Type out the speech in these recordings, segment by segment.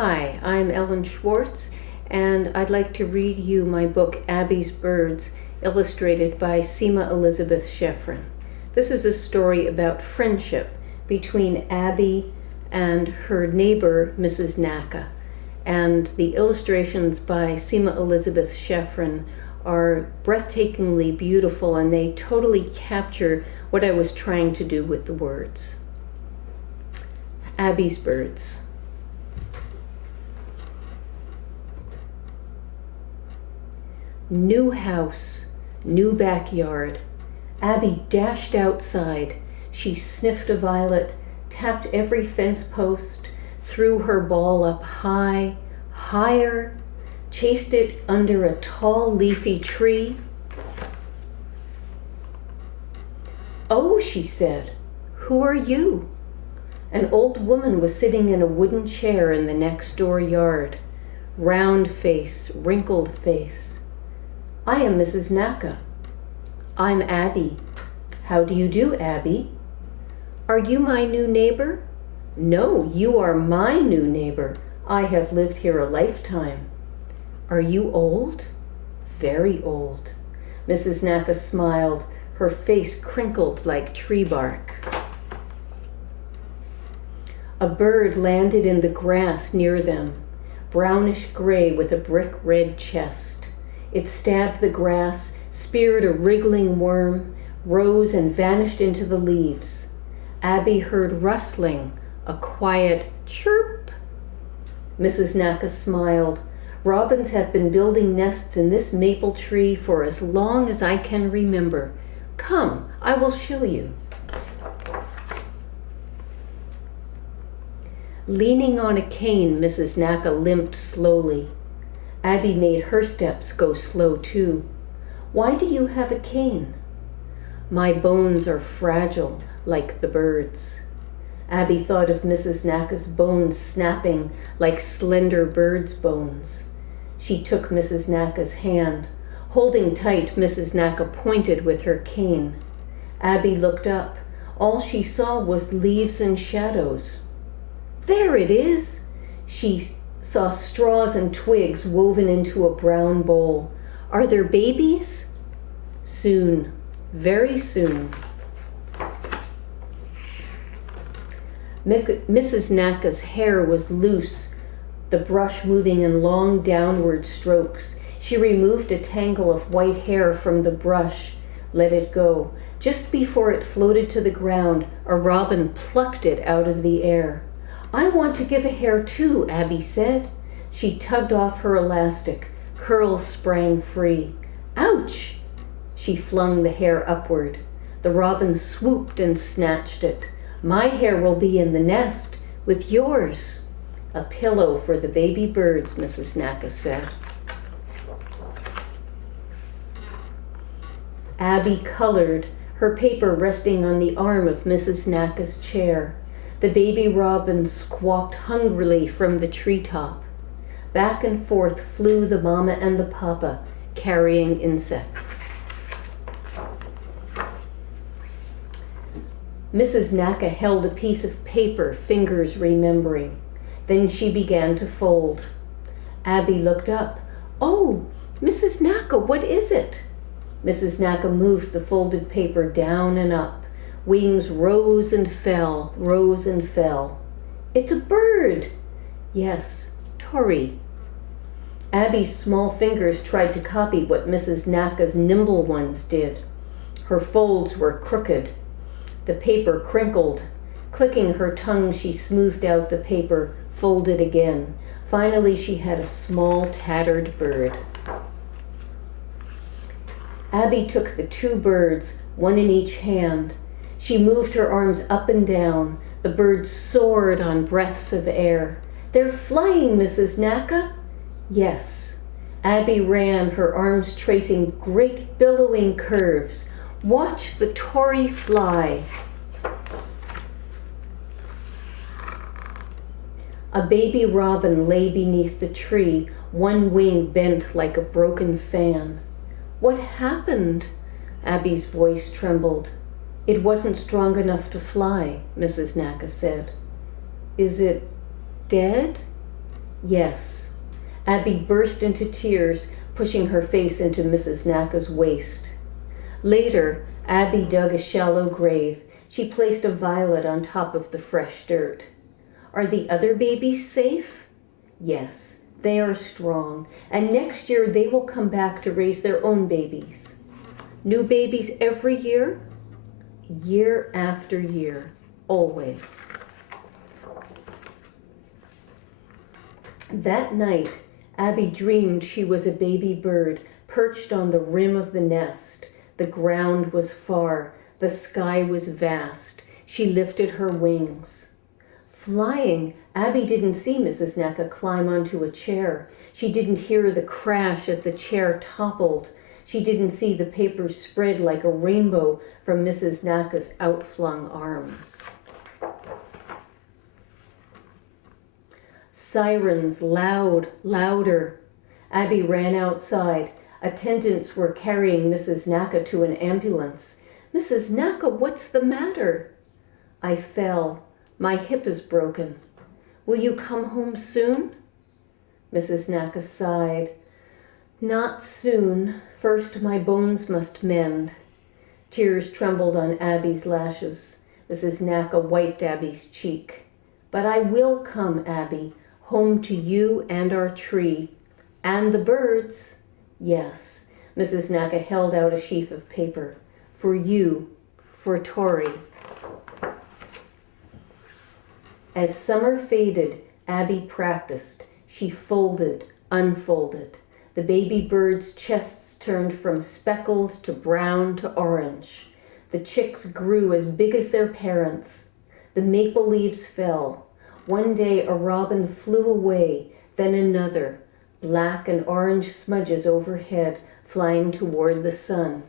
Hi, I'm Ellen Schwartz, and I'd like to read you my book, Abby's Birds, illustrated by Seema Elizabeth Sheffrin. This is a story about friendship between Abby and her neighbor, Mrs. Naka. And the illustrations by Seema Elizabeth Sheffrin are breathtakingly beautiful, and they totally capture what I was trying to do with the words. Abby's Birds. New house, new backyard. Abby dashed outside. She sniffed a violet, tapped every fence post, threw her ball up high, higher, chased it under a tall leafy tree. "Oh," she said, "who are you?" An old woman was sitting in a wooden chair in the next door yard. Round face, wrinkled face. "I am Mrs. Naka." "I'm Abby." "How do you do, Abby?" "Are you my new neighbor?" "No, you are my new neighbor. I have lived here a lifetime." "Are you old?" "Very old." Mrs. Naka smiled, her face crinkled like tree bark. A bird landed in the grass near them, brownish gray with a brick red chest. It stabbed the grass, speared a wriggling worm, rose and vanished into the leaves. Abby heard rustling, a quiet chirp. Mrs. Naka smiled. "Robins have been building nests in this maple tree for as long as I can remember. Come, I will show you." Leaning on a cane, Mrs. Naka limped slowly. Abby made her steps go slow too. "Why do you have a cane?" "My bones are fragile, like the birds." Abby thought of Mrs. Naka's bones snapping like slender birds' bones. She took Mrs. Naka's hand. Holding tight, Mrs. Naka pointed with her cane. Abby looked up. All she saw was leaves and shadows. "There it is!" She saw straws and twigs woven into a brown bowl. "Are there babies?" "Soon, very soon." Mrs. Naka's hair was loose, the brush moving in long downward strokes. She removed a tangle of white hair from the brush, let it go. Just before it floated to the ground, a robin plucked it out of the air. "I want to give a hair too," Abby said. She tugged off her elastic. Curls sprang free. "Ouch!" She flung the hair upward. The robin swooped and snatched it. "My hair will be in the nest with yours." "A pillow for the baby birds," Mrs. Naka said. Abby colored, her paper resting on the arm of Mrs. Naka's chair. The baby robin squawked hungrily from the treetop. Back and forth flew the mama and the papa, carrying insects. Mrs. Naka held a piece of paper, fingers remembering. Then she began to fold. Abby looked up. "Oh, Mrs. Naka, what is it?" Mrs. Naka moved the folded paper down and up. Wings rose and fell, rose and fell. "It's a bird." "Yes, Tori." Abby's small fingers tried to copy what Mrs. Naka's nimble ones did. Her folds were crooked. The paper crinkled. Clicking her tongue, she smoothed out the paper, folded again. Finally, she had a small, tattered bird. Abby took the two birds, one in each hand. She moved her arms up and down. The birds soared on breaths of air. "They're flying, Mrs. Naka." "Yes." Abby ran, her arms tracing great billowing curves. "Watch the Tory fly." A baby robin lay beneath the tree, one wing bent like a broken fan. "What happened?" Abby's voice trembled. "It wasn't strong enough to fly," Mrs. Naka said. "Is it dead?" Yes. Abby burst into tears, pushing her face into Mrs. Naka's waist. Later, Abby dug a shallow grave. She placed a violet on top of the fresh dirt. Are the other babies safe? Yes, they are strong, and next year they will come back to raise their own babies. New babies every year? Year after year, always. That night, Abby dreamed she was a baby bird perched on the rim of the nest. The ground was far, the sky was vast. She lifted her wings. Flying, Abby didn't see Mrs. Naka climb onto a chair. She didn't hear the crash as the chair toppled. She didn't see the papers spread like a rainbow from Mrs. Naka's outflung arms. Sirens, loud, louder. Abby ran outside. Attendants were carrying Mrs. Naka to an ambulance. Mrs. Naka, what's the matter? I fell. My hip is broken. Will you come home soon? Mrs. Naka sighed. Not soon. First my bones must mend. Tears trembled on Abby's lashes. Mrs. Naka wiped Abby's cheek. But I will come, Abby, home to you and our tree. And the birds. Yes. Mrs. Naka held out a sheaf of paper. For you, for Tori. As summer faded, Abby practiced. She folded, unfolded. The baby birds' chests turned from speckled to brown to orange. The chicks grew as big as their parents. The maple leaves fell. One day a robin flew away, then another, black and orange smudges overhead, flying toward the sun.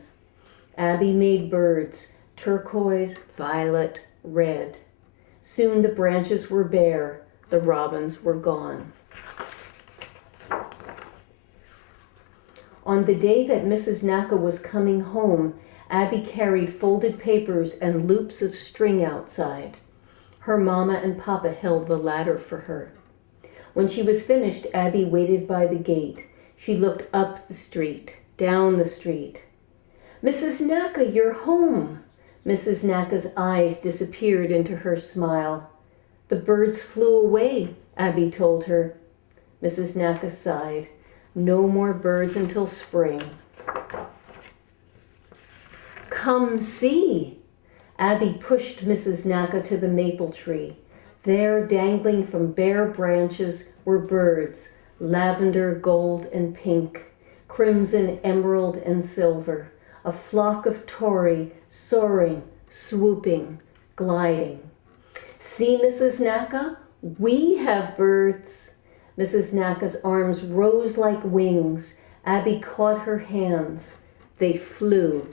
Abby made birds, turquoise, violet, red. Soon the branches were bare, the robins were gone. On the day that Mrs. Naka was coming home, Abby carried folded papers and loops of string outside. Her mama and papa held the ladder for her. When she was finished, Abby waited by the gate. She looked up the street, down the street. Mrs. Naka, you're home. Mrs. Naka's eyes disappeared into her smile. The birds flew away, Abby told her. Mrs. Naka sighed. No more birds until spring. Come see. Abby pushed Mrs. Naka to the maple tree. There, dangling from bare branches, were birds, lavender, gold, and pink, crimson, emerald, and silver, a flock of Tori, soaring, swooping, gliding. See, Mrs. Naka, we have birds. Mrs. Naka's arms rose like wings. Abby caught her hands. They flew.